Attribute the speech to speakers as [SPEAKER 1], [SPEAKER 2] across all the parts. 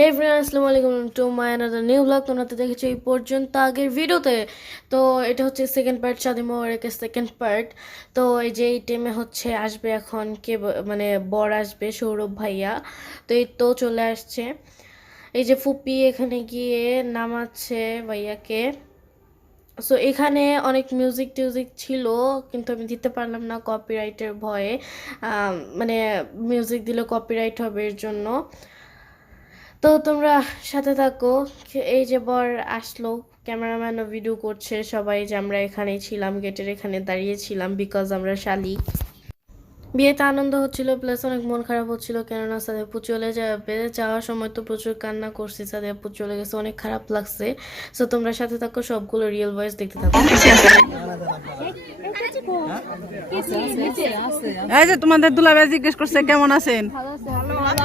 [SPEAKER 1] হে friend আসসালামু আলাইকুম to my another new blog তোমরা তো দেখেছ এই পর্যন্ত আগের ভিডিওতে তো এটা হচ্ছে সেকেন্ড পার্ট শাদিমা ওরেকে সেকেন্ড পার্ট তো এই যে এই টাইমে হচ্ছে আসবে এখন কে মানে বর আসবে, সৌরভ ভাইয়া। তো এই তো চলে আসছে। এই যে ফুপি এখানে গিয়ে নামাচ্ছে ভাইয়াকে। সো এখানে অনেক মিউজিক টিউজিক ছিল, কিন্তু আমি দিতে পারলাম না কপিরাইটের ভয়ে। মানে মিউজিক দিলে কপিরাইট হবে এর জন্য। তো তোমরা সাথে থাকো। এই যে বর আসলো ক্যামেরাম্যানও ভিডিও করছে সবাই যে আমরা এখানে ছিলাম গেটের এখানে দাঁড়িয়েছিলাম বিকজ আমরা শালিক বিয়েতে আনন্দ হচ্ছিল প্লাস অনেক মন খারাপ হচ্ছিল কেননা সাদেপু চলে যাবে। যাওয়ার সময় তো প্রচুর কান্না করছি সাদেপু চলে গেছে অনেক খারাপ লাগছে। সো তোমরা সাথে থাকো সবগুলো রিয়েল ভয়েস দেখতে থাকো।
[SPEAKER 2] এই যে তোমাদের দুলাভাই জিজ্ঞেস করছে কেমন আছেন?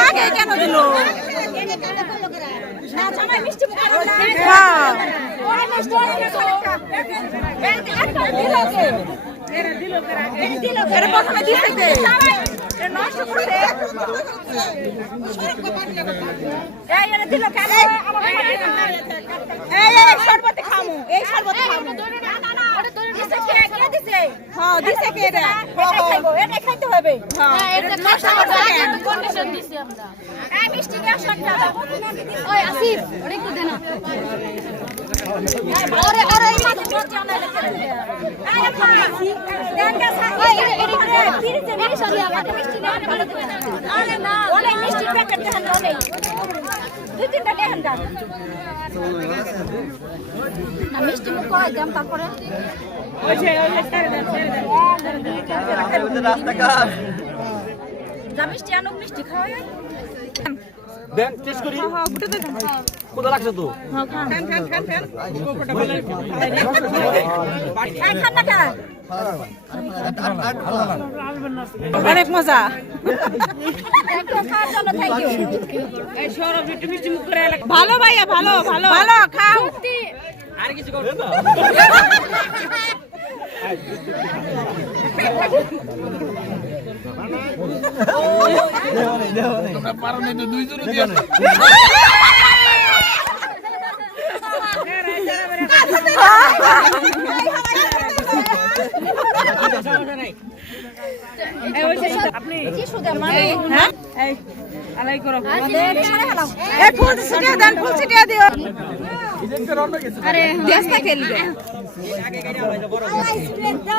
[SPEAKER 2] আগে কেন দিল হ্যাঁ। প্রথমে দিছে নষ্ট এই দিল কেন এই শরবত খামু এই শরবত খামু হ্যাঁ দিছে কে এটা এটা খাইতে হবে হ্যাঁ এটা নষ্ট করছে
[SPEAKER 3] কন্ডিশন দিছি আমরা এই মিষ্টি গ্যাস শটটা ওই আসিফ ওরে একটু দে না আরে আরে এই মাথা পড়ছে আমরা লেখা আরে গ্যাস ওই এর এর তিরিশে মিষ্টি দিয়ে আমাকে মিষ্টি না আরে না অনেক মিষ্টি প্যাকেট দেন অনেক দুই তিনটা মিষ্টি মুখ কয় দাম তারপরে? যা মিষ্টি আনুক মিষ্টি খাওয়াই
[SPEAKER 4] দেন টেস্ট করি। কোথা লাগছে তো?
[SPEAKER 3] না খান।
[SPEAKER 2] অনেক মজা। ভালো ভাইয়া ভালো ভালো। ভালো খাও।
[SPEAKER 3] কি সুদের মানে
[SPEAKER 2] হ্যাঁ ফুল ছিটিয়ে দেন ফুল ছিটিয়ে দিও আরে খেলবে তো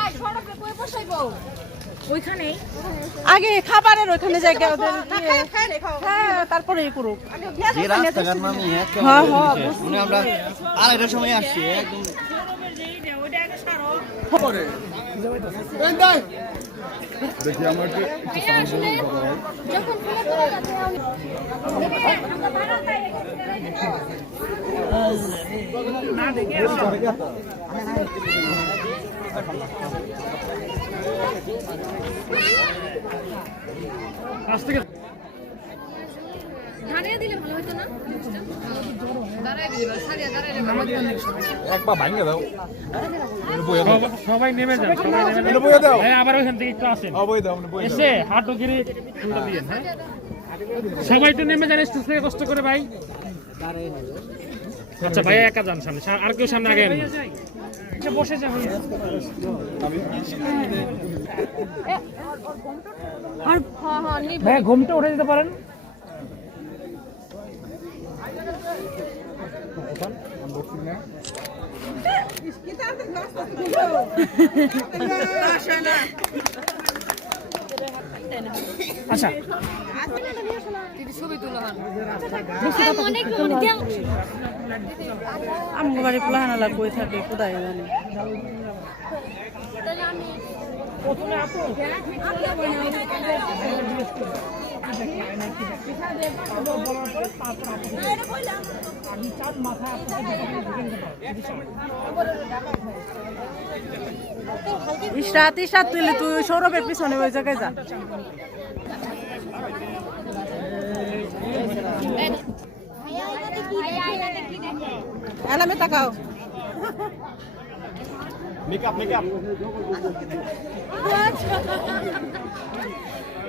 [SPEAKER 2] এই
[SPEAKER 3] সড়কে কই বসাইবো? ওইখানেই?
[SPEAKER 2] আগে খাবারের ওখানে জায়গা ওদের হ্যাঁ তারপরে এই করুক হ্যাঁ, হ্যাঁ,
[SPEAKER 5] মানে আমরা আড়াইটার সময় আসছি একদম।
[SPEAKER 3] যখন ফেলে করে যাবে দাঁড়িয়ে দিলে ভালো হতো না দাঁড়াই দিলে সারিয়া দাঁড়াইলে ভালো হতো
[SPEAKER 4] একবার ভাঙে দাও।
[SPEAKER 6] সবাই নেমে যান সবাই নেমে যান।
[SPEAKER 4] বইয়ে দাও।
[SPEAKER 6] হ্যাঁ আবার থেকে একটু আসেন।
[SPEAKER 4] অবৈ দাও বই
[SPEAKER 6] এসে হাঁটু গিরে উল্টা দিয়ে হ্যাঁ? সবাই একটু নেমে যান স্টেজ থেকে কষ্ট করে ভাই। আচ্ছা ভাইয়া একা যান সামনে। আর কেউ সামনে আগে বসে যান ভাই ঘুমটা উঠে দিতে পারেন। আচ্ছা।
[SPEAKER 2] আমগো বাড়ি পোলাহানা লাগবে থাকে কোথায় জানি। ইশরাত ইশরাত তুই তুই সৌরভের পিছনে ওই জায়গায় যা। এলামে তাকাও।
[SPEAKER 4] মেকআপ মেকআপ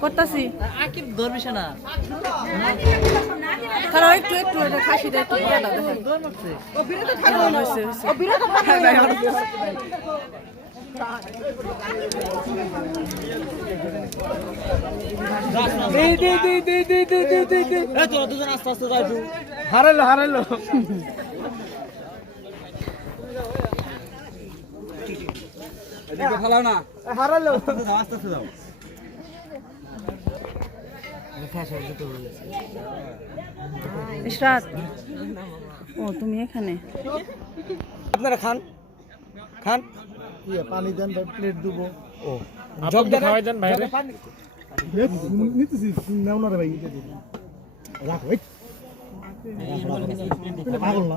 [SPEAKER 2] করতাছি।
[SPEAKER 5] আকিব ধরবিস না
[SPEAKER 2] কারণ একটু একটু এটা খাসিটা একটু বড়টা দেখেন ও বিরত থাকবে না। ও
[SPEAKER 5] এই আস্তে
[SPEAKER 4] হারাইলো
[SPEAKER 5] আস্তে
[SPEAKER 2] ও তুমি এখানে
[SPEAKER 5] আপনারা খান খান
[SPEAKER 4] পানি দেন প্লেট দেবো
[SPEAKER 6] জগ খাওয়াই দেন বাইরে
[SPEAKER 4] নিতেছি নেও না রে ভাই রাখো এই। পাগল না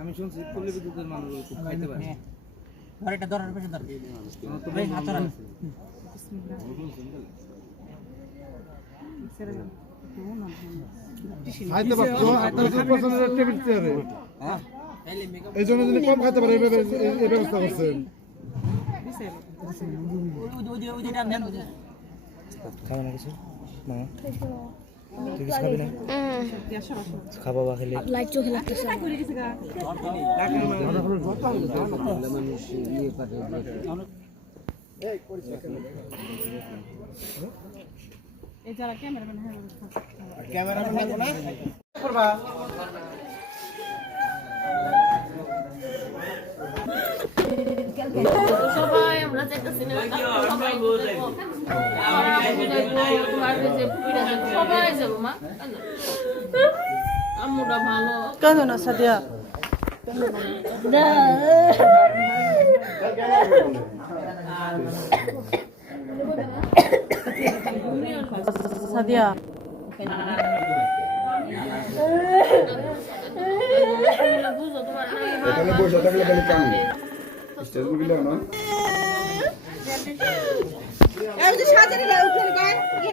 [SPEAKER 5] আমি শুনছি পল্লী বিদ্যুতের মানুষ খুব খাইতে পারে ঘরেটা ধরার পেছনে ধর তুমি হাত ধরা
[SPEAKER 4] খাইতে পারছ আপনার পছন্দের টেবিল চেয়ারে এই জন্য যদি কম খাইতে পারে এই
[SPEAKER 1] সিনেমা সবাই যাব তোমার যে পিড়া যাব সবাই যাব মা আম্মুটা ভালো
[SPEAKER 2] কেন না সাদিয়া সাদিয়া
[SPEAKER 7] এখানে বসে থাকলে খালি কাম। স্টেজ বুকিলে না।
[SPEAKER 2] সাজারে